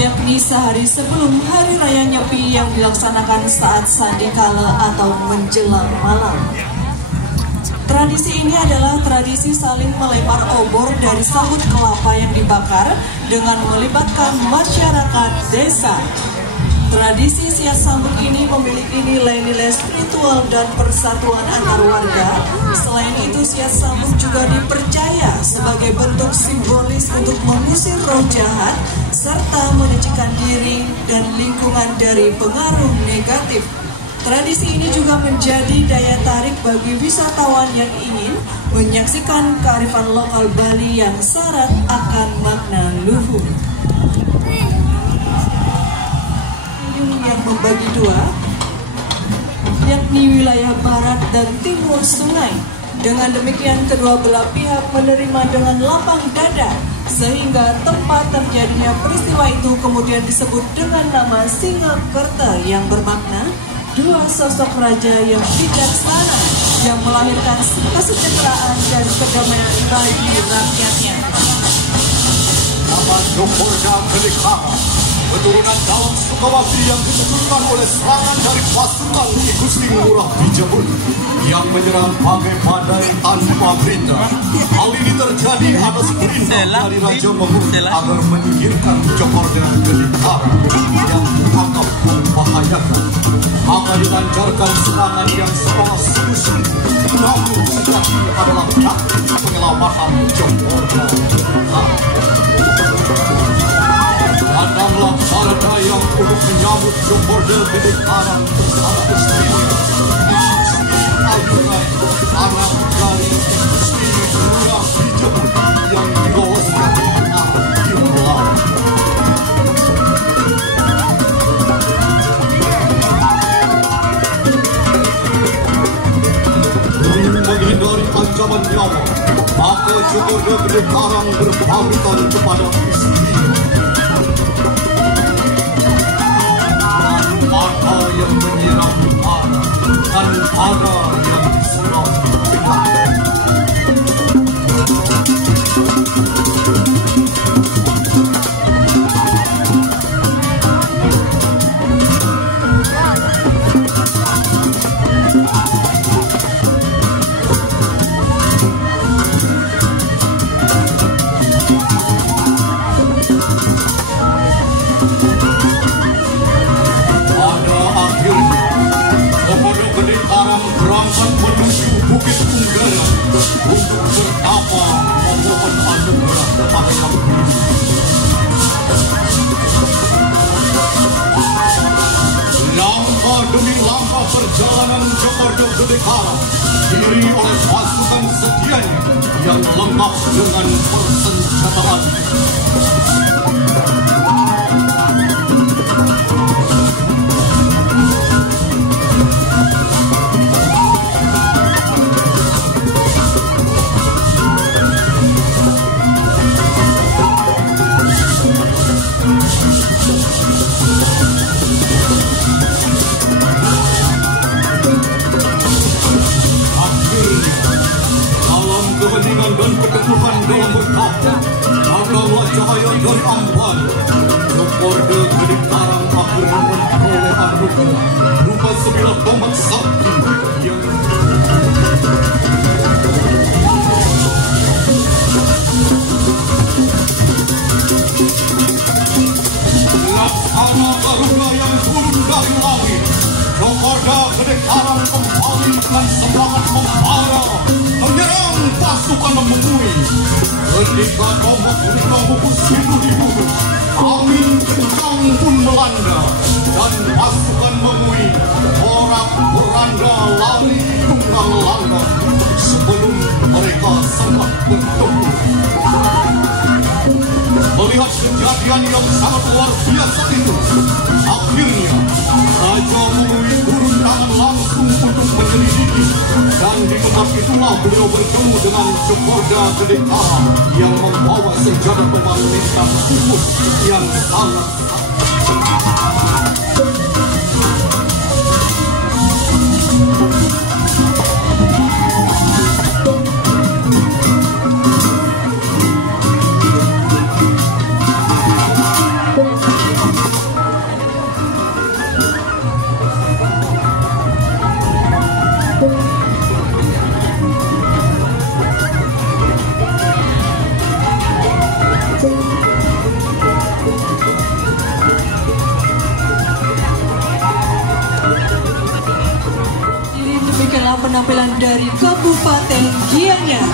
yakni sehari sebelum Hari Raya Nyepi yang dilaksanakan saat sandikala atau menjelang malam. Tradisi ini adalah tradisi saling melempar obor dari sahut kelapa yang dibakar dengan melibatkan masyarakat desa. Tradisi siat sambut ini memiliki nilai-nilai spiritual dan persatuan antar warga. Selain itu, siat sambut juga dipercaya sebagai bentuk simbolis untuk mengusir roh jahat serta menyucikan diri dan lingkungan dari pengaruh negatif. Tradisi ini juga menjadi daya tarik bagi wisatawan yang ingin menyaksikan kearifan lokal Bali yang syarat akan makna luhur. Yang membagi dua, yakni wilayah barat dan timur sungai. Dengan demikian kedua belah pihak menerima dengan lapang dada, sehingga tempat terjadinya peristiwa itu kemudian disebut dengan nama Singakerta yang bermakna dua sosok raja yang bijaksana yang melahirkan kesejahteraan dan kedamaian bagi rakyatnya. Nama Jokorda Kedekara, keturunan dalam Sukawati yang ditentukan oleh serangan dari pasukan Ki Gusti Ngurah Bijabun yang menyerang pakai badai tanpa berita. Hal ini terjadi atas perintah dari Raja Mengurut agar menyingkirkan Jokorda Kedekara yang dianggap membahayakan. Maka dilancarkan serangan yang sebalas sungguh-sungguh. Namun sejati adalah taktik penyelamatan Jokorda Kedekara. Datanglah Sarada yang untuk menyambut Jokorda Kedekara bersama istrinya, Ayurai, anak dari Gusti Ngurah Bijabun yang diloloskan ke arah timur laut. Menghindari ancaman nyawa, maka Jokorda Kedekara berpamitan kepada istrinya. Mata yang menyiram utara dan utara yang disiram tengah. Berangkat menuju Bukit Unggara untuk bertapa memohon anugerah Sang Hyang Widi. Langkah demi langkah perjalanan Jokorda Kedekara diiringi oleh pasukan setianya yang lengkap dengan persenjataan. Keheningan dan keteguhan dalam bertapa, datanglah cahaya dari amban. Jokorda Kedekara akhirnya memperoleh anugerah berupa sebilah tombak sakti yang laksana Garuda yang turun dari langit. Jokorda Kedekara kembali dengan semangat membara menyerang pasukan Mengui. Ketika tombak menembus itu dibungkus, angin kencang pun melanda dan pasukan Mengui porak-poranda lari tunggang langgang sebelum mereka sempat bertemu. Melihat kejadian yang sangat luar biasa itu, akhirnya Raja Mengui turun tangan langsung untuk menyelidiki, dan di tempat itulah beliau bertemu dengan Jokorda Kedekara yang membawa senjata tombak lintang khusus yang sangat adalah penampilan dari Kabupaten Gianyar.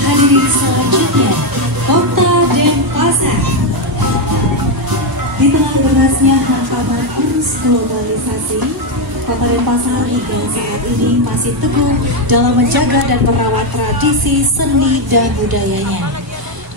Hadirin selanjutnya, Kota Denpasar. Di tengah derasnya hantaman arus globalisasi, Kota Denpasar hingga saat ini masih teguh dalam menjaga dan merawat tradisi seni dan budayanya.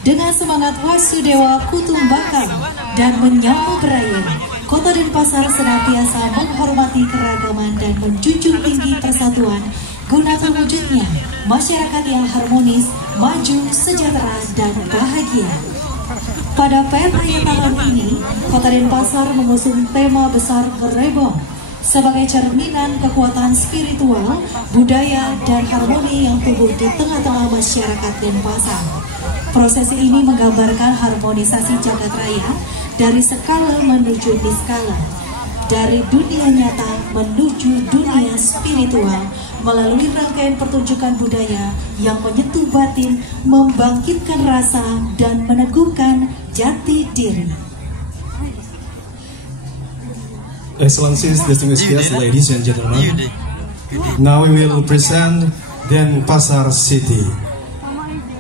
Dengan semangat Wasudewa Kutumbakam dan menyambut berayun, Kota Denpasar senantiasa menghormati keragaman dan menjunjung tinggi persatuan guna terwujudnya masyarakat yang harmonis, maju, sejahtera, dan bahagia. Pada PRI tahun ini, Kota Denpasar mengusung tema besar Ngerebong sebagai cerminan kekuatan spiritual, budaya, dan harmoni yang tumbuh di tengah-tengah masyarakat Denpasar. Prosesi ini menggambarkan harmonisasi jagat raya dari skala menuju niskala, dari dunia nyata menuju dunia spiritual, melalui rangkaian pertunjukan budaya yang menyentuh batin, membangkitkan rasa, dan meneguhkan jati diri. Excellencies, distinguished guests, ladies and gentlemen, now we will present Denpasar City.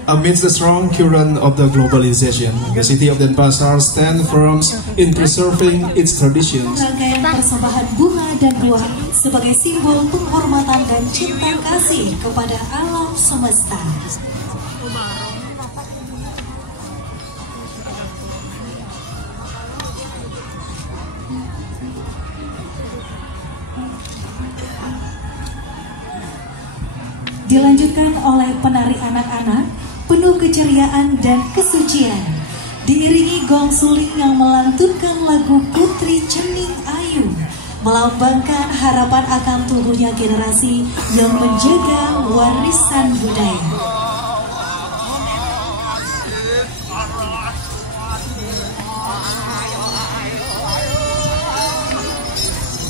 Amidst the strong current of the globalization, the city of Denpasar stands firm in preserving its traditions. Rangkaian persembahan bunga dan buah sebagai simbol penghormatan dan cinta kasih kepada alam semesta. Dilanjutkan oleh penari anak-anak penuh keceriaan dan kesucian, diiringi gong suling yang melantunkan lagu Putri Cening Ayu, melambangkan harapan akan tumbuhnya generasi yang menjaga warisan budaya.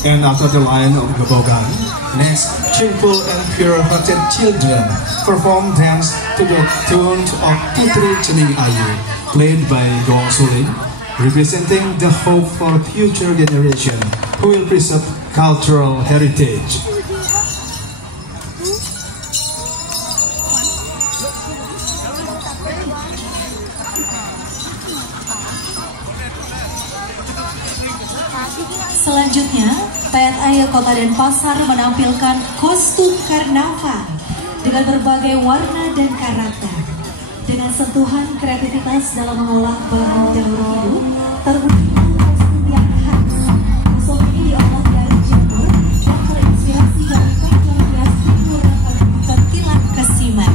And after the line of Gebogan, next, cheerful and pure-hearted children perform dance to the tune of Putri Cening Ayu, played by Gong Suling, representing the hope for future generation who will preserve cultural heritage. Selanjutnya, PNI Kota Denpasar menampilkan kostum karnaval dengan berbagai warna dan karakter. Dengan sentuhan kreativitas dalam mengolah bahan dahulu hidup, terwujud kostum yang khas. Kostum ini diolah dari jamur dan terinspirasi dari kain hias timur Petilan Kesiman.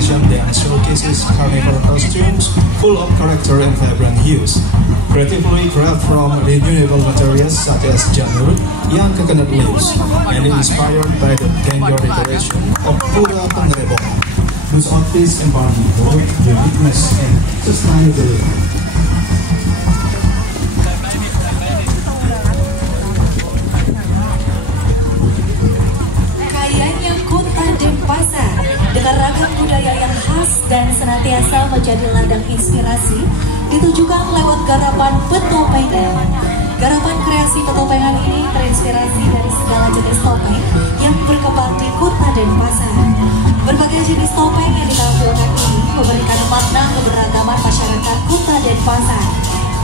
Then showcases carnival costumes full of character and vibrant hues, creatively crafted from renewable materials such as jamur yang coconut leaves, and inspired by the Tengger decoration of Pura Ngerebong, whose outfits embody both uniqueness and sustainability. Dengan ragam budaya yang khas dan senantiasa menjadi ladang inspirasi, ditujukan lewat garapan petopengan. Garapan kreasi petopengan ini terinspirasi dari segala jenis topeng yang berkembang di Kota Denpasar. Berbagai jenis topeng yang ditampilkan ini memberikan makna keberagaman masyarakat Kota Denpasar.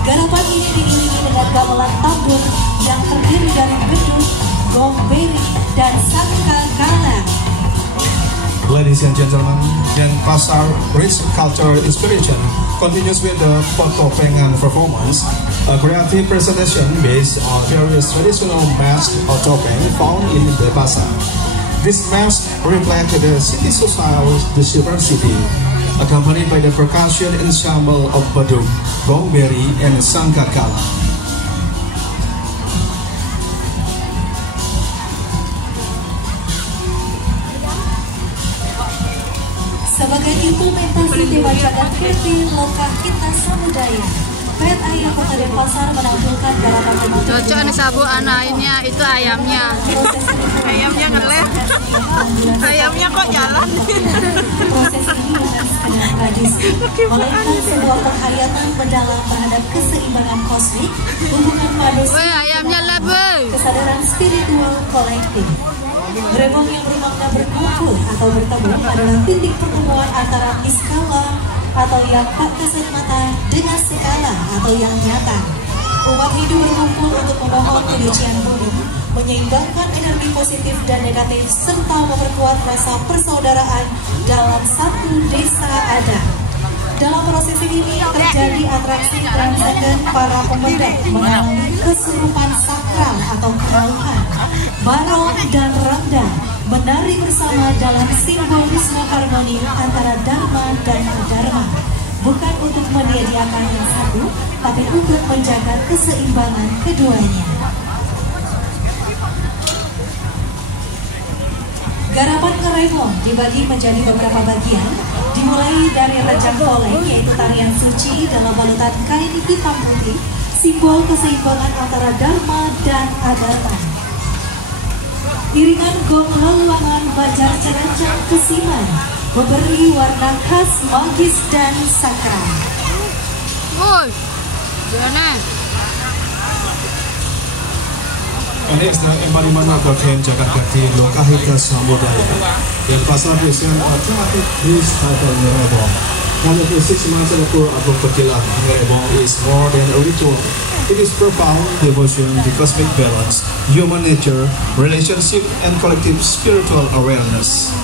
Garapan ini diiringi dengan gamelan tambur yang terdiri dari beduk, gong beri, dan sangkakala. Ladies and gentlemen, Denpasar rich cultural inspiration continues with the Petopengan performance, a creative presentation based on various traditional masks or topeng found in Denpasar. These masks reflect the city's social diversity, accompanied by the percussion ensemble of Badung, Bongberi, and Sangkakala. Sebagai implementasi tema jagat Kriti Loka Kita Samudaya, Pet Ayam Kota Denpasar menampilkan garapan tematik. Cocok nih sabu anaknya, itu ayamnya. Ayamnya ngeleh. Ayamnya kok jalan. Proses ini bukan sekedar tradisi, melainkan sebuah penghayatan mendalam terhadap keseimbangan kosmik, hubungan manusia, Ayamnya lebih. kesadaran spiritual kolektif. Rebong yang bermakna berkumpul atau bertemu adalah titik pertemuan antara iskala atau yang tak kasat mata dengan skala atau yang nyata. Umat Hindu berkumpul untuk memohon penyucian bumi, menyeimbangkan energi positif dan negatif, serta memperkuat rasa persaudaraan dalam satu desa adat. Dalam proses ini terjadi atraksi transenden para pemuda mengalami kesurupan sakral atau kerauhan. Barong dan Rangda menari bersama dalam simbolisme harmoni antara Dharma dan Adharma, bukan untuk menyediakan yang satu, tapi untuk menjaga keseimbangan keduanya. Garapan Rebong dibagi menjadi beberapa bagian, dimulai dari rejang toleng, yaitu tarian suci dalam balutan kain hitam putih, simbol keseimbangan antara Dharma dan Adharma. Iringan gong laluangan Banjar Ceracang Kesiman memberi warna khas magis dan sakral. Woi, gimana? And next, the embodiment of the theme Jagat Kriti Loka Kita Samudaya. Denpasar present a thematic piece titled Rebong. One of the 6 months of the Agung Pertilan, Rebong is more than a ritual. It is profound devotion to cosmic balance, human nature, relationship, and collective spiritual awareness.